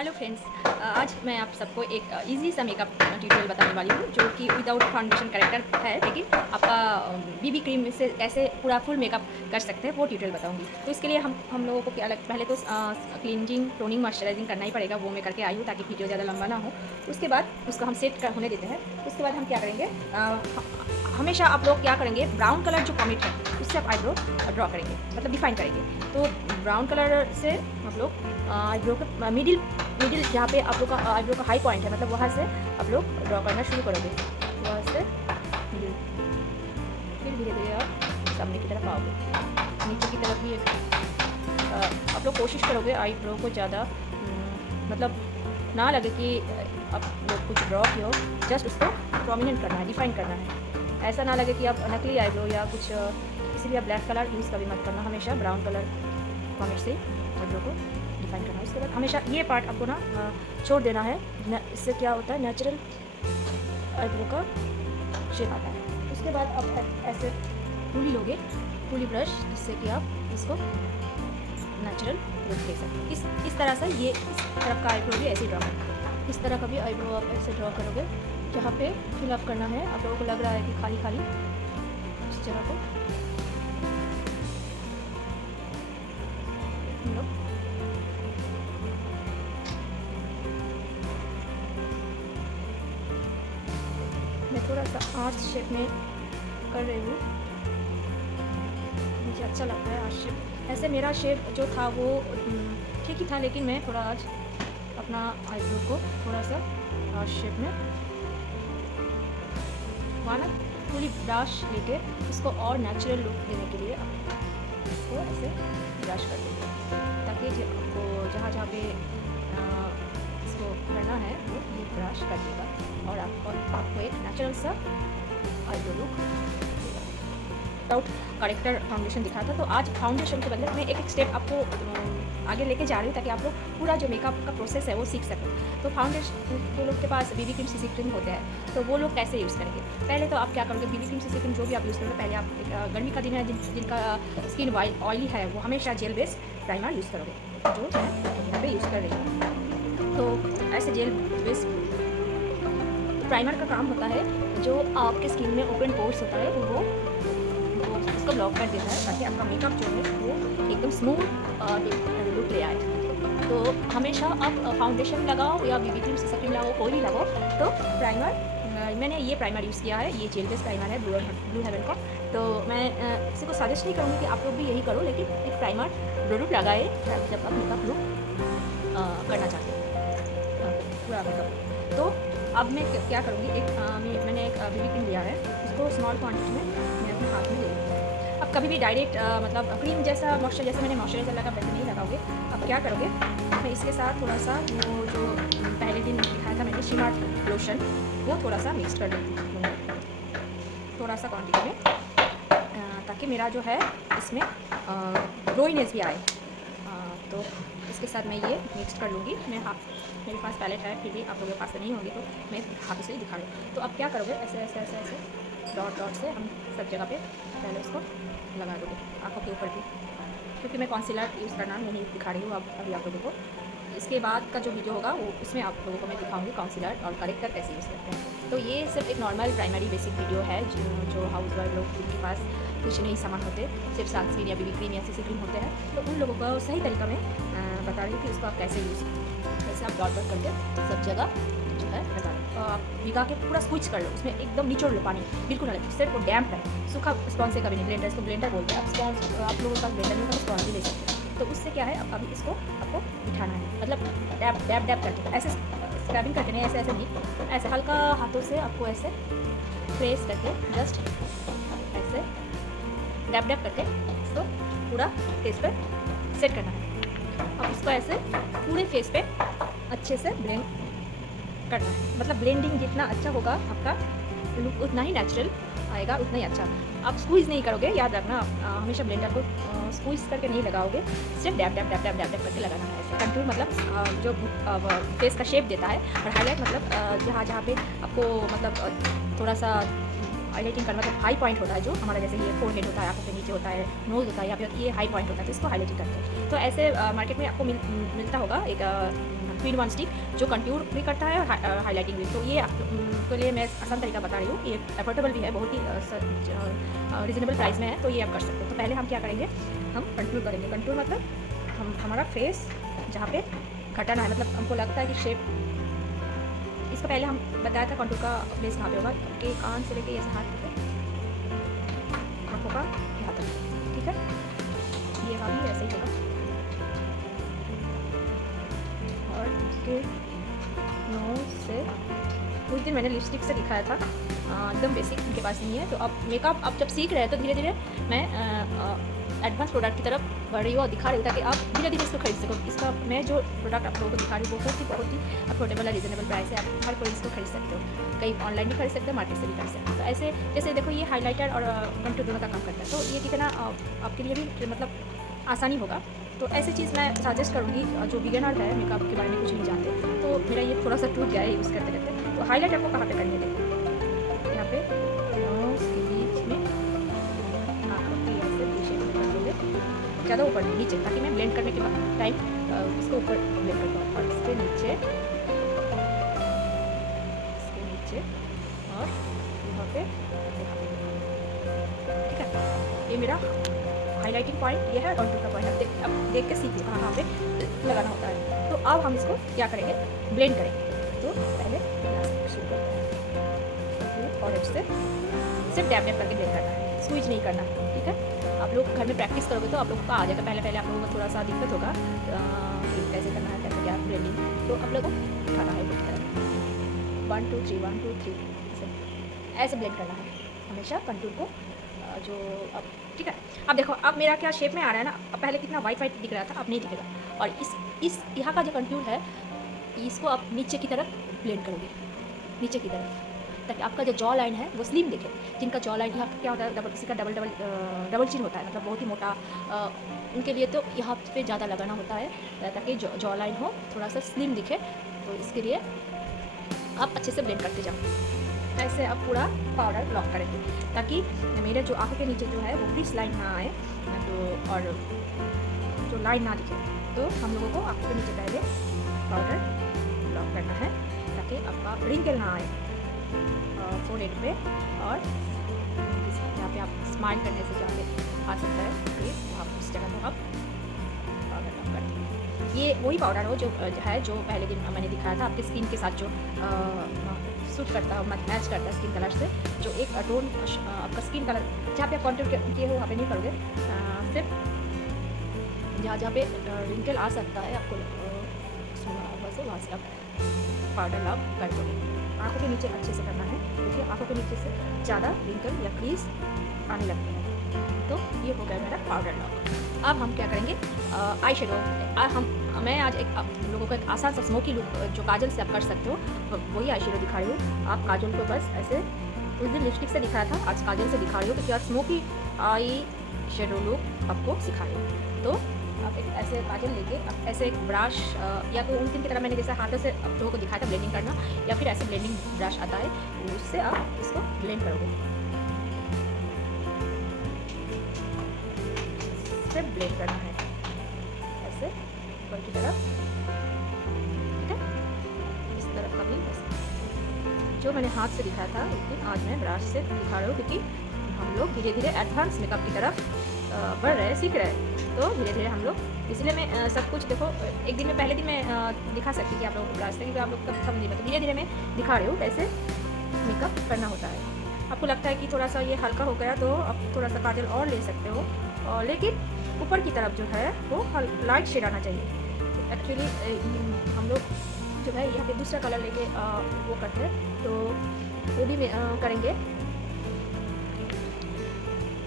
Hello friends, आज मैं आप सबको एक इजी सा मेकअप ट्यूटोरियल बताने वाली हूँ जो कि विदाउट फाउंडेशन करेक्टर है, लेकिन आपका बीबी क्रीम से कैसे पूरा फुल मेकअप कर सकते हैं वो ट्यूटोरियल बताऊँगी। तो इसके लिए हम लोगों को क्या पहले तो क्लींजिंग, टोनिंग, मॉइस्चराइजिंग करना ही पड़ेगा। वो मैं करके आई हूँ ताकि वीडियो ज़्यादा लंबा ना हो। उसके बाद उसको हम सेट होने देते हैं। उसके बाद हम क्या करेंगे, हमेशा आप लोग क्या करेंगे, ब्राउन कलर जो कॉमेट है उससे आप आईब्रो ड्रॉ करेंगे, मतलब डिफाइन करेंगे। तो ब्राउन कलर से आप लोग आईब्रो के मिडिल जहाँ पे आप लोग का आईब्रो का हाई पॉइंट है, मतलब वहाँ से आप लोग ड्रॉ करना शुरू करोगे, वहाँ से मिडिल, फिर धीरे धीरे आप सामने की तरफ आओगे, नीचे की तरफ भी आप लोग कोशिश करोगे आईब्रो को ज़्यादा मतलब ना लगे कि आप लोग कुछ ड्रॉ किए हो, जस्ट उसको प्रोमिनेंट करना है, डिफाइन करना है। ऐसा ना लगे कि आप नकली आईब्रो या कुछ किसी भी आप ब्लैक कलर यूज़ कभी मत करना, हमेशा ब्राउन कलर कॉमेट से आईब्रो को डिफाइन करना है। उसके बाद हमेशा ये पार्ट आपको ना छोड़ देना है, इससे क्या होता है, नेचुरल आईब्रो का शेप आता है। उसके बाद आप ऐसे पूली लोगे, पूली ब्रश, जिससे कि आप इसको नेचुरल लुक दे सकते हैं। इस तरह से ये इस तरफ का आईब्रो भी ऐसे ड्रॉ करोगे, इस तरह का भी आईब्रो आप ऐसे ड्रॉ करोगे। जहाँ पे फिलअप करना है, आप लोगों को लग रहा है कि खाली खाली, इस जगह को हम लोग मैं थोड़ा सा आर्च शेप में कर रही हूँ, मुझे अच्छा लगता है आर्च शेप। ऐसे मेरा शेप जो था वो ठीक ही था, लेकिन मैं थोड़ा आज अपना आईब्रो को थोड़ा सा आर्च शेप में माना, पूरी ब्रश लेके उसको और नेचुरल लुक देने के लिए इसको ऐसे ब्रश कर देंगे, ताकि आपको जहाँ जहाँ पे इसको करना है वो ये ब्रश कर देगा और आपको एक नेचुरल सा eyebrow look without character foundation दिखा था। तो आज फाउंडेशन के बदले मैं एक स्टेप आपको आगे लेके जा रही हूँ, ताकि आप लोग पूरा जो मेकअप का प्रोसेस है वो सीख सकें। तो फाउंडेशन जो लोग के पास बीबी क्रीम, सीसी क्रीम होते हैं, तो वो लोग कैसे यूज़ करेंगे। पहले तो आप क्या करोगे, बीबी क्रीम, सीसी क्रीम जो भी आप यूज़ करोगे, पहले आप गर्मी का दिन है, जिनका स्किन ऑयली है, वो हमेशा जेल बेस प्राइमर यूज़ करोगे, जो मैं यहाँ पे यूज़ कर रही हूँ। तो ऐसे जेल बेस प्राइमर का काम होता है, जो आपके स्किन में ओपन पोर्स होता है वो उसको ब्लॉक कर देता है, ताकि आपका मेकअप जो है वो एकदम स्मूथ लुक ले आए। तो हमेशा आप फाउंडेशन लगाओ या बीबी क्रीम, सीसी क्रीम लगाओ, कोई भी लगाओ, तो प्राइमर, मैंने ये प्राइमर यूज़ किया है, ये जेल बेस प्राइमर है ब्लू हेवन का। तो मैं किसी को सजेस्ट नहीं करूँगी कि आप लोग भी यही करो, लेकिन एक प्राइमर ज़रूर लगाए जब आप मेकअप लुक करना चाहते हैं, पूरा मेकअप। तो अब मैं क्या करूँगी, मैंने एक बीबी क्रीम लिया है, उसको स्मॉल क्वान्टिटी में मैं अपने हाथ में ले लूँगी। अब कभी भी डायरेक्ट मतलब क्रीम जैसा मॉइस्चर, जैसे मैंने मॉइस्चराइजर लगा वैसे नहीं लगाओगे। अब क्या करोगे, मैं इसके साथ थोड़ा सा वो जो पहले दिन दिखाया था मैंने शिमर लोशन, वो थोड़ा सा मिक्स कर देती हूँ, थोड़ा सा क्वान्टिटी में, ताकि मेरा जो है इसमें ग्लोइनेस भी आए। तो इसके साथ मैं ये मिक्स कर लूँगी। मेरे पास पैलेट है, फिर भी आप लोगों के पास नहीं होगी तो मैं हाथों से ही दिखा रही हूँ। तो अब क्या करोगे, ऐसे ऐसे ऐसे ऐसे डॉट डॉट से हम सब जगह पे पहले उसको लगा दोगे, आँखों के ऊपर भी, क्योंकि मैं कॉन्सीलर यूज़ करना नहीं दिखा रही हूँ अब अभी आप लोगों को। इसके बाद का जो वीडियो होगा वो उसमें आप लोगों को मैं दिखाऊंगी कॉन्सीलर और करेक्टर कैसे यूज़ करते हैं। तो ये सिर्फ एक नॉर्मल प्राइमरी बेसिक वीडियो है, जो हाउस वाइफ लोग जिनके पास कुछ नहीं सामान होते, सिर्फ सनस्क्रीन या बीबी क्रीम या सीसी क्रीम होते हैं, तो उन लोगों को सही तरीका में बता रही हूँ कि उसको आप कैसे यूज़, कैसे आप डॉट डॉट करके सब जगह जो है लगा लो। आप भिगा के पूरा स्क्विच कर लो, उसमें एकदम निचोड़ लो, पानी बिल्कुल ना लगे, सिर्फ वो डैम्प है, सूखा स्पॉन्ज से कभी नहीं, ब्लेंडर, इसको ब्लेंडर बोलते हैं। अब स्पॉन्ज आप लोगों के पास ब्लेंडर नहीं होता, स्पॉन्ज भी ले सकते हैं। तो उससे क्या है, अब अभी इसको आपको बिठाना है, मतलब डैप डैप डैप करके, ऐसे स्क्रैबिंग करके नहीं, ऐसे ऐसे नहीं, ऐसे हल्का हाथों से आपको ऐसे प्रेस करके जस्ट ऐसे डैप डैप करके इसको पूरा फेस पे सेट करना है। अब इसको ऐसे पूरे फेस पे अच्छे से ब्लेंड करना है, मतलब ब्लेंडिंग जितना अच्छा होगा आपका लुक उतना ही नेचुरल आएगा, उतना ही अच्छा। आप स्क्वीज़ नहीं करोगे, याद रखना, हमेशा ब्लेंडर को स्क्वीज़ करके नहीं लगाओगे, सिर्फ dab dab dab dab dab dab करके लगाना है। ऐसे कंटूर मतलब जो फेस का शेप देता है, और हाईलाइट मतलब जहाँ जहाँ पे आपको मतलब थोड़ा सा हाईलाइटिंग करना, मतलब हाई पॉइंट होता है जो हमारा, जैसे ये फोरहेड होता है, आँखों के नीचे होता है, नोज़ होता है, या फिर ये हाई पॉइंट होता है, तो इसको हाईलाइटिंग करते हैं। तो ऐसे मार्केट में आपको मिलता होगा एक 3 in 1 स्टिक जो कंटूर भी करता है और हाईलाइटिंग भी। तो ये आपके लिए मैं आसान तरीका बता रही हूँ। ये अफोर्डेबल भी है, बहुत ही रिजनेबल प्राइस में है, तो ये आप कर सकते हो। तो पहले हम क्या करेंगे, हम कंटूर करेंगे। कंटूर मतलब हमारा फेस जहाँ पे घटाना है, मतलब हमको लगता है कि शेप, इसका पहले हम बताया था कंटूर का प्लेस कहाँ पे होगा, कि कान से लेके ऐसे हाथ तक आँखों का यहाँ तक, ठीक है। ये का भी ऐसे ही होगा और उसके नोज से उस दिन मैंने लिपस्टिक से दिखाया था, एकदम बेसिक, उनके पास नहीं है। तो अब मेकअप आप जब सीख रहे हैं तो धीरे धीरे मैं एडवांस प्रोडक्ट की तरफ बढ़ रही हूँ और दिखा रही हूँ, ताकि आप धीरे धीरे इसको खरीद सको। इसका मैं जो प्रोडक्ट आप लोगों को दिखा रही हूँ बहुत ही अफोर्डेबल है, रीजनेबल प्राइस है। आप हर कोई इसको खरीद सकते हो, कहीं ऑनलाइन भी खरीद सकते हो, मार्केट से भी खरीद सकते हो। तो ऐसे जैसे देखो, ये हाईलाइटर और कंटूर दोनों का काम करता है, तो ये कितना आपके लिए भी मतलब आसानी होगा। तो ऐसी चीज़ मैं सजेस्ट करूँगी, जो बिगिनर है, मेकअप के बारे में कुछ नहीं जानते, तो मेरा ये थोड़ा सा टूट गया है यूज़ करते करते। तो हाईलाइट आपको कहाँ पे करनी है, देखो यहाँ पे नोज़ के बीच में, आँखों के ऐसे पीछे में कर दोगे, ज़्यादा ऊपर नहीं, नीचे, ताकि मैं ब्लेंड करने के बाद टाइम इसको ऊपर ब्लेंड कर पाऊँ। और इसके नीचे और यहाँ पे, ठीक है। ये मेरा हाईलाइटिंग पॉइंट ये है, कंटूर का पॉइंट। अब देख के सीख लो कहाँ पे लगाना होता है। तो अब हम इसको क्या करेंगे, ब्लेंड करेंगे। तो पहले शुरू करते हैं और इससे सिर्फ डैब डैब करके ब्लेंड करना है, स्क्वीज नहीं करना, ठीक है। आप लोग घर में प्रैक्टिस करोगे तो आप लोगों को आ जाएगा। पहले आप लोगों को थोड़ा सा दिक्कत होगा कि कैसे करना है, कैसे क्या ब्लेंडिंग, तो आप लोगों को उठाना है बुक तरह 1 2 3 1 2 3 ऐसे ब्लेंड करना है हमेशा कंटूर को, जो अब ठीक है। अब देखो, अब मेरा क्या शेप में आ रहा है ना, अब पहले कितना वाइट दिख रहा था, अब नहीं दिखेगा। और इस यहाँ का जो कंटूर है, इसको आप नीचे की तरफ ब्लेंड करोगे, नीचे की तरफ, ताकि आपका जो जॉ लाइन है वो स्लिम दिखे। जिनका जॉ लाइन यहाँ क्या होता है, किसी का डबल चिन होता है, मतलब बहुत ही मोटा, उनके लिए तो यहाँ पे ज़्यादा लगाना होता है, ताकि जॉ लाइन हो, थोड़ा सा स्लिम दिखे। तो इसके लिए आप अच्छे से ब्लेंड करते जाओ। ऐसे आप पूरा पाउडर लॉक करेंगे, ताकि मेरे जो आँखों के नीचे जो है वो क्रीज लाइन ना आए, तो और जो लाइन ना दिखे। तो हम लोगों को आँखों के नीचे पहले पाउडर लॉक करना है, ताकि आपका रिंकल ना आए फोरहेड पे, और जहाँ पे आप स्माइल करने से जहाँ पे आ सकता है, तो आप उस जगह को आप पाउडर लॉक कर दें। ये वही पाउडर हो जो है, जो पहले दिन मैंने दिखाया था, आपके स्किन के साथ जो सूट करता है, मैच करता है स्किन कलर से, जो एक टोन आपका स्किन कलर जहाँ पे आप कॉन्टूर किए हो वहाँ पे नहीं करोगे, सिर्फ जहाँ पे रिंकल आ सकता है आपको वैसे वहाँ से आप पाउडर लॉक कर दोगे। आँखों के नीचे अच्छे से करना है, देखिए आँखों के नीचे से ज़्यादा रिंकल या क्रीज आने लगते हैं। तो ये हो गया मेरा पाउडर लॉक। अब हम क्या करेंगे, आई शेडो। मैं आज एक आप लोगों को एक आसान सा स्मोकी लुक जो काजल से आप कर सकते हो, वही आई शेडो दिखा रही हूँ। आप काजल को बस ऐसे, उस दिन लिपस्टिक से दिखाया था, आज काजल से दिखा रही हूँ, क्योंकि आज स्मोकी आई शेडो लुक आपको सिखा रही हूँ। तो आप एक ऐसे काजल लेके आप ऐसे एक ब्रश, या तो उस दिन की तरह मैंने जैसे हाथों से आप लोगों को दिखाया था ब्लेंडिंग करना, या फिर ऐसे ब्लेंडिंग ब्रश आता है, उससे आप इसको ब्लेंड करोगे, सिर्फ ब्लेंड करना है ऐसे ऊपर की तरफ, ठीक है। इस तरफ का भी ऐसे, जो मैंने हाथ से दिखाया था लेकिन आज मैं ब्रश से दिखा रही हूँ, क्योंकि हम लोग धीरे धीरे एडवांस मेकअप की तरफ बढ़ रहे हैं, सीख रहे हैं। तो धीरे धीरे हम लोग, इसलिए मैं सब कुछ देखो, एक दिन में पहले दिन मैं दिखा सकती कि आप लोगों को ब्रश से, क्योंकि आप लोग कब समझ नहीं पाते। धीरे धीरे मैं दिखा रही हूँ कैसे मेकअप करना होता है। आपको लगता है कि थोड़ा सा ये हल्का हो गया, तो आप थोड़ा सा काजल और ले सकते हो, और लेकिन ऊपर की तरफ जो है वो लाइट शेड आना चाहिए। एक्चुअली हम लोग जो है यहाँ पे दूसरा कलर लेके वो करते हैं, तो वो भी करेंगे।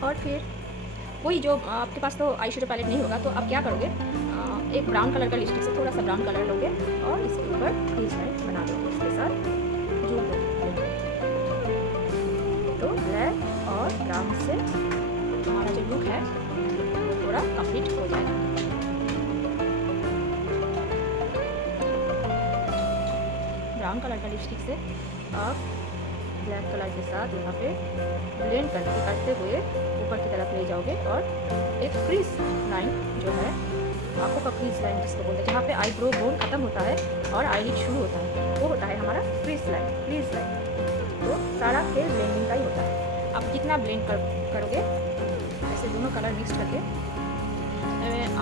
और फिर वही जो आपके पास तो आई शेडो पैलेट नहीं होगा, तो आप क्या करोगे, एक ब्राउन कलर का लिपस्टिक से थोड़ा सा ब्राउन कलर लोगे और इसके ऊपर क्रीज लाइन बना दो, इसके साथ जूम दो, तो ब्लैक और ब्राउन से हमारा जो लुक है वो थोड़ा कंप्लीट हो जाएगा। ब्राउन कलर का लिपस्टिक से आप ब्लैक कलर के साथ यहाँ पे ब्लेंड करते हुए ऊपर की तरफ ले जाओगे, और एक क्रीज लाइन जो है आँखों का क्रीज लाइन जिसको बोलते हैं, जहाँ पे आईब्रो बोन खत्म होता है और आईलिड शुरू होता है, वो होता है हमारा क्रीज लाइन। तो सारा खेल ब्लेंडिंग का ही होता है। आप कितना ब्लेंड करोगे, ऐसे दोनों कलर मिक्स करके।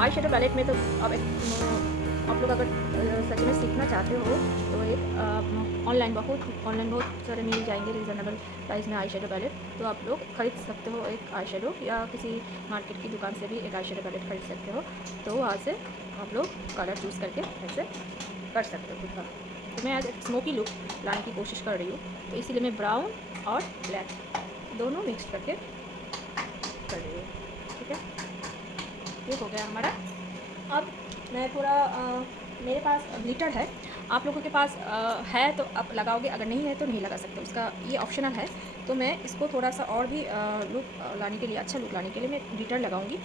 आई शेडो पैलेट में तो अब आप लोग अगर सच में सीखना चाहते हो तो एक ऑनलाइन बहुत सारे मिल जाएंगे रिजनेबल प्राइस में आई शेडो पैलेट, तो आप लोग खरीद सकते हो एक आई शेडो, या किसी मार्केट की दुकान से भी एक आई शेडो पैलेट खरीद सकते हो। तो वहाँ से आप लोग कलर चूज़ करके ऐसे कर सकते हो खुद का। तो मैं आज एक स्मोकी लुक लाने की कोशिश कर रही हूँ, तो इसीलिए मैं ब्राउन और ब्लैक दोनों मिक्स करके कर रही हूँ। ठीक है, ये हो गया हमारा। अब मैं थोड़ा मेरे पास ग्लिटर है, आप लोगों के पास है तो आप लगाओगे, अगर नहीं है तो नहीं लगा सकते, उसका ये ऑप्शनल है। तो मैं इसको थोड़ा सा और भी लुक लाने के लिए, अच्छा लुक लाने के लिए मैं ग्लिटर लगाऊंगी।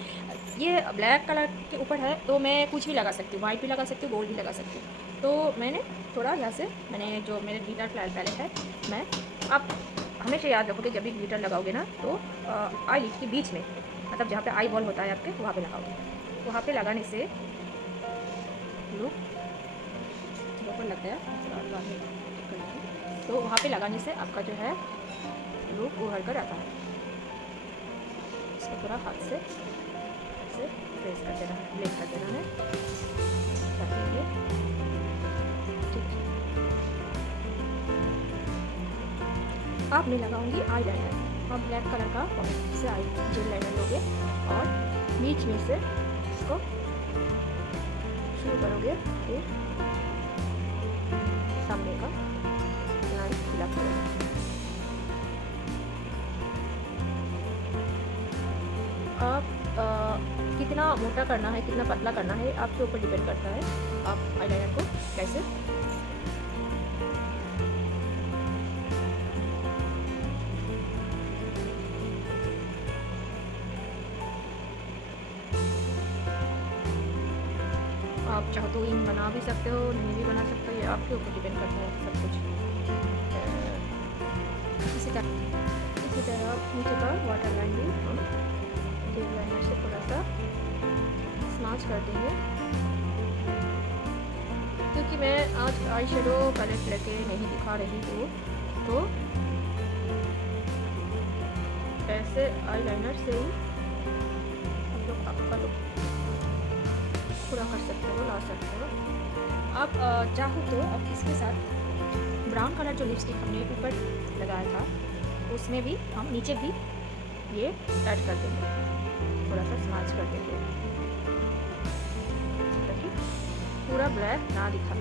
ये ब्लैक कलर के ऊपर है तो मैं कुछ भी लगा सकती हूँ, वाइट भी लगा सकती हूँ, गोल्ड भी लगा सकती हूँ। तो मैंने थोड़ा यहाँ से मैंने जो मेरे ग्लिटर पैलेट है, मैं आप हमेशा याद रखोगे जब भी ग्लिटर लगाओगे ना तो आई लिड के बीच में, मतलब जहाँ पे आई बॉल होता है आपके, वहाँ पे लगाओगे। वहाँ पे लगाने से लुक ऊपर लग गया, तो वहाँ पे लगाने से आपका जो है लुक उभर कर आता है। इसको थोड़ा हाथ से ऐसे प्रेस कर देना है, ब्लेंड कर देना है ताकि ये ठीक है। अब मैं लगाऊंगी आई लाइनर। अब ब्लैक कलर का से आई जेल लाइनर लोगे और बीच में से इसको शुरू करोगे, फिर सामने का लाइन फिलअप करोगे। आप कितना मोटा करना है, कितना पतला करना है, आपके ऊपर डिपेंड करता है आप आईलाइनर को कैसे आप चाहो तो इन बना भी सकते हो, नहीं भी बना सकते हो, ये आपके ऊपर डिपेंड करता है सब कुछ। इसी तरह नीचे का वाटर लाइन भी हम जेल लाइनर से थोड़ा सा स्मैच कर देंगे, क्योंकि मैं आज आई शेडो पैलेट लेके नहीं दिखा रही हूँ, तो ऐसे आई लाइनर से ही हम लोग आपका लुक पूरा कर सकते हो, ला सकते हो। आप चाहो तो अब इसके साथ ब्राउन कलर जो लिपस्टिक हमने ऊपर लगाया था उसमें भी हम नीचे भी ये ऐड कर देंगे, थोड़ा सा स्मैच कर देंगे ताकि पूरा ब्लैक ना दिखा।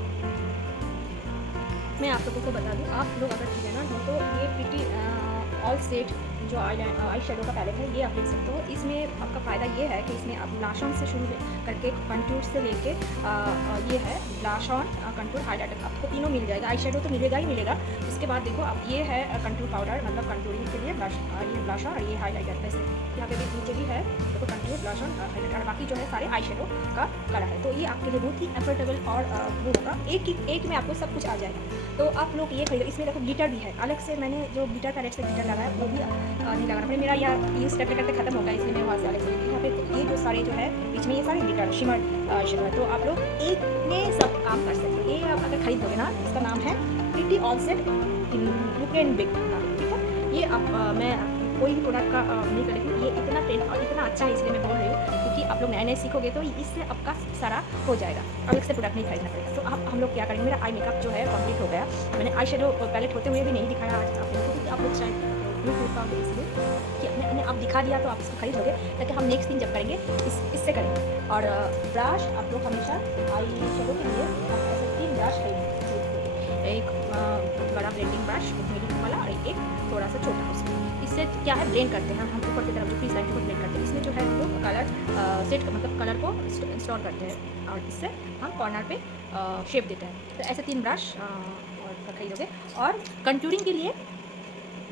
मैं आप लोगों को बता दूं, आप लोग अगर डिजाइनर हो तो ये प्रिटी ऑल सेट जो आई शेडो का पैलेट है ये आप देख सकते हो। इसमें आपका फ़ायदा ये है कि इसमें आप ब्लश ऑन से शुरू करके कंटूर से लेके ये है ब्लश ऑन, कंटूर, हाइलाइटर, आपको तीनों मिल जाएगा। आई शेडो तो मिलेगा ही मिलेगा। इसके बाद देखो आप ये है कंटूर पाउडर, मतलब कंटूरिंग के लिए ये ब्लश ऑन और ये हाइलाइटर। वैसे यहाँ पे भी नीचे भी है देखो कंटूर, ब्लश ऑन, हाइलाइटर, बाकी जो है सारे आई शेडो का कलर है। तो ये आपके लिए बहुत ही एफोर्डेबल और वो होगा, एक में आपको सब कुछ आ जाएगा। तो आप लोग ये खरीदो। इसमें देखो ग्लिटर भी है अलग से, मैंने जो ग्लिटर पैलेट से ग्लिटर लगाया वो भी नहीं लगाना पड़े, मेरा यहाँ यूज़ करते करते खत्म हो गया, इसलिए मैं वहाँ से अलग से लेती। यहाँ पे ये जो सारे जो है बीच में ये सारे ग्लिटर शिमर शिमर, तो आप लोग एक में सब काम कर सकते हो। ये आप अगर खरीदोगे ना, इसका नाम है pretty all set look big, ठीक है। ये आप मैं कोई भी प्रोडक्ट का नहीं करेगी, ये इतना ट्रेंड और इतना अच्छा है इसलिए मैं बोल रही हूँ, क्योंकि आप लोग नए नए सीखोगे तो इससे आपका सारा हो जाएगा, अलग से प्रोडक्ट नहीं खरीदना पड़ेगा। तो हम लोग क्या करेंगे, मेरा आई मेकअप जो है कंप्लीट हो गया। मैंने आई शेडो पैलेट होते हुए भी नहीं दिखाया आज आप लोगों को, क्योंकि आप लोग शायद नहीं देख पाओगे, इसलिए कि मैंने आप दिखा दिया तो आप इसको खरीद लोगे, ताकि हम नेक्स्ट दिन जब करेंगे इससे करेंगे। और ब्रश आप लोग हमेशा आई शेडो के लिए आप ऐसे 3 ब्रश खरीदेंगे, एक बड़ा ब्लेंडिंग ब्रश मीडियम वाला और एक थोड़ा सा छोटा। उसमें इससे क्या है, ब्लेंड करते हैं हम ऊपर की तरफ जो फ्रीज लाइन को ब्लेंड करते हैं। इसमें जो है हम लोग कलर सेट मतलब कलर को इंस्टॉल करते हैं और इससे हम कॉर्नर पे शेप देते हैं। तो ऐसे 3 ब्रश और खरीदोगे। और कंटूरिंग के लिए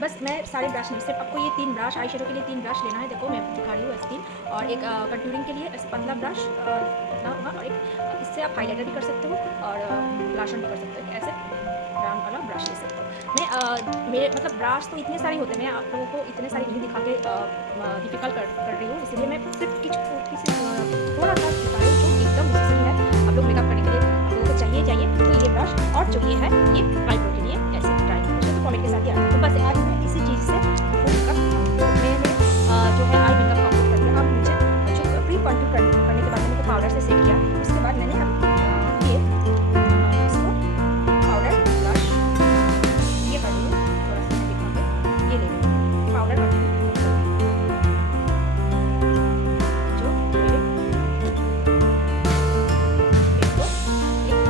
बस मैं सारे ब्रश नहीं, सिर्फ आपको ये 3 ब्रश आई शेडो के लिए 3 ब्रश लेना है। देखो मैं दिखा रही हूँ ऐसे 3, और एक कंटूरिंग के लिए ऐसे 15 ब्रश इतना होगा, और एक इससे आप हाईलाइटर भी कर सकते हो और ब्लश ऑन भी कर सकते हो। ऐसे ब्राउन वाला ब्रश ले सकते हो। मैं मेरे मतलब ब्रश तो इतने सारे होते हैं, मैं आप लोगों को इतने सारे नहीं दिखा के डिफ़िकल्ट कर रही हूँ, इसलिए मैं सिर्फ किसी थोड़ा सा दिखा रही हूँ जो एकदम नेसेसरी है आप लोग मेकअप करने के लिए, आप लोगों को चाहिए तो ये ब्रश और जो ये है ये आईब्रो के लिए ऐसे ट्राई करते हैं, तो कॉमेंट के साथ ही आता है। तो बस आज मैं इसी चीज़ से मेकअप मैंने जो है आई मेकअप कंप्लीट कर दिया। अब मुझे जो प्री कंटूर करने के बाद मैंने को पाउडर से सेट किया, उसके बाद मैंने अब ये इसको पाउडर ब्रश ये कर लूँ, थोड़ा सा दिखा के ये ले लूँ पाउडर कर लूँ जो मेरे फेस को एक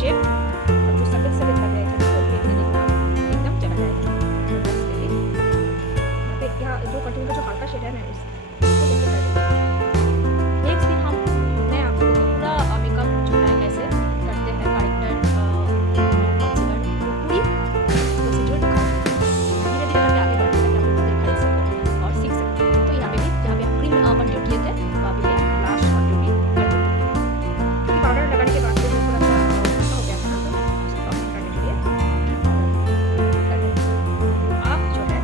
शेप और जो सफेद सफेद लग रहा है तो देखने देखना एकदम चला जाएगा। यहाँ जो कंटूर का जो हल्का शेड है मैं उसको जैसे कर देती हूँ। नेक्स्ट फिर मैं आपको पूरा मेकअप जो है कैसे करते हैं करेक्टर कंसीलर वो पूरी प्रोसीजर दिखाऊँ। धीरे धीरे करके आगे बढ़ते हैं ताकि आप लोग खरीद सको और सीख सको। तो यहाँ पे भी जहाँ पे आप क्रीम कंट्यूर किए थे वहाँ पे ब्लश कंट्यूर भी कर देते हैं। पाउडर लगाने के बाद तो थोड़ा सा ऐसा हो गया था ना, तो उसको कंप्लीट करने के लिए कर देते हैं। आप जो है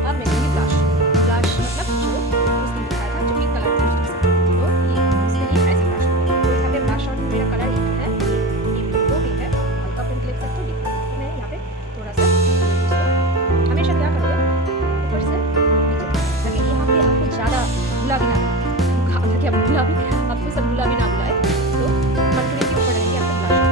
अब मैं लूँगी ब्लश मतलब जो उसने दिखाया था जो पिंक कलर की लिपस्टिक से, तो ये इसके लिए ऐसे ब्लश तो यहाँ पे ब्लश और मेरा कलर एक है ये दो पिंक है, हल्का पिंक ले सकते हो तो मैं यहाँ पे थोड़ा सा इसको हमेशा क्या करोगे ऊपर से नीचे ताकि यहाँ पे आपको ज़्यादा गुलाबी ना लगे, ताकि आप गुलाबी आपको सब गुलाबी ना बुलाए, तो कंटूर के ऊपर रहेंगे आपको ब्लश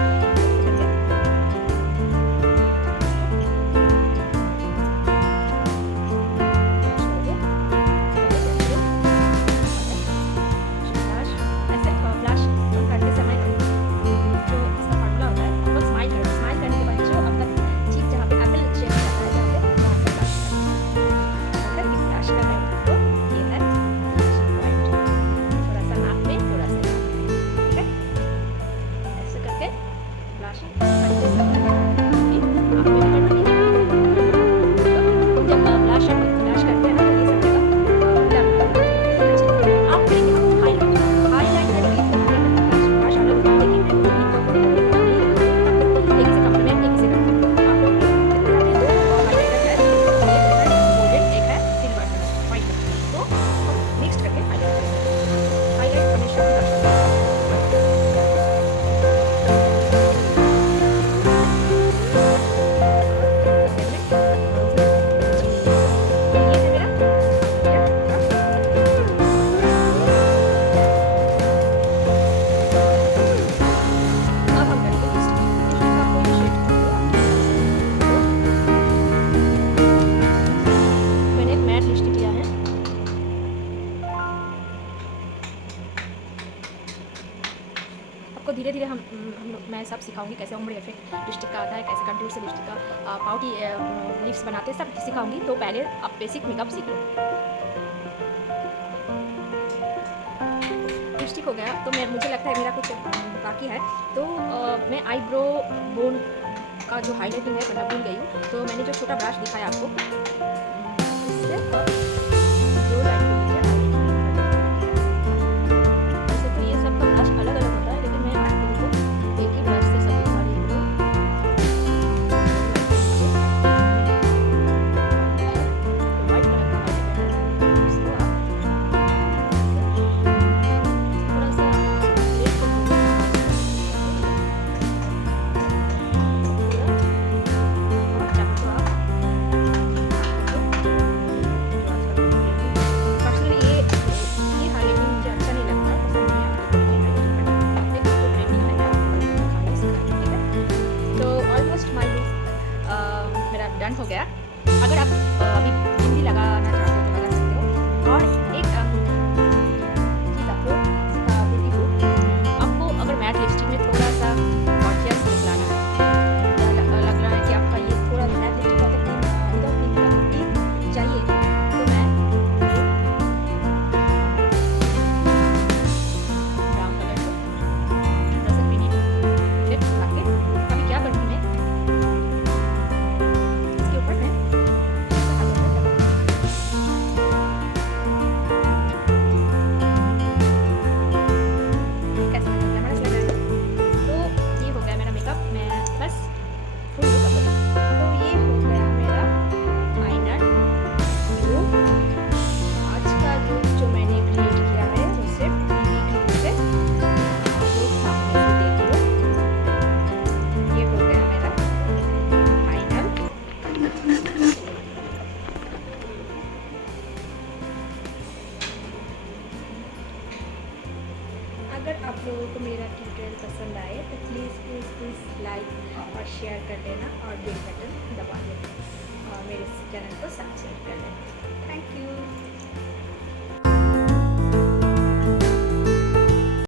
धीरे धीरे मैं सब सिखाऊंगी कैसे उम्र इफेक्ट लिपस्टिक का आता है, कैसे कंटूर से लिपस्टिक का पाउटी लिप्स बनाते हैं, सब सिखाऊंगी। तो पहले आप बेसिक मेकअप सीख लो। लिपस्टिक हो गया तो मुझे लगता है मेरा कुछ बाकी है, तो मैं आईब्रो बोन का जो हाईलाइटिंग है मैं भूल गई हूँ, तो मैंने जो छोटा ब्रश दिखाया आपको इससे जो लाइट अगर आप लोगों को मेरा ट्यूटोरियल पसंद आए तो प्लीज़ लाइक और शेयर कर देना और बेल बटन दबा देना और मेरे चैनल को सब्सक्राइब कर लेना। Thank you.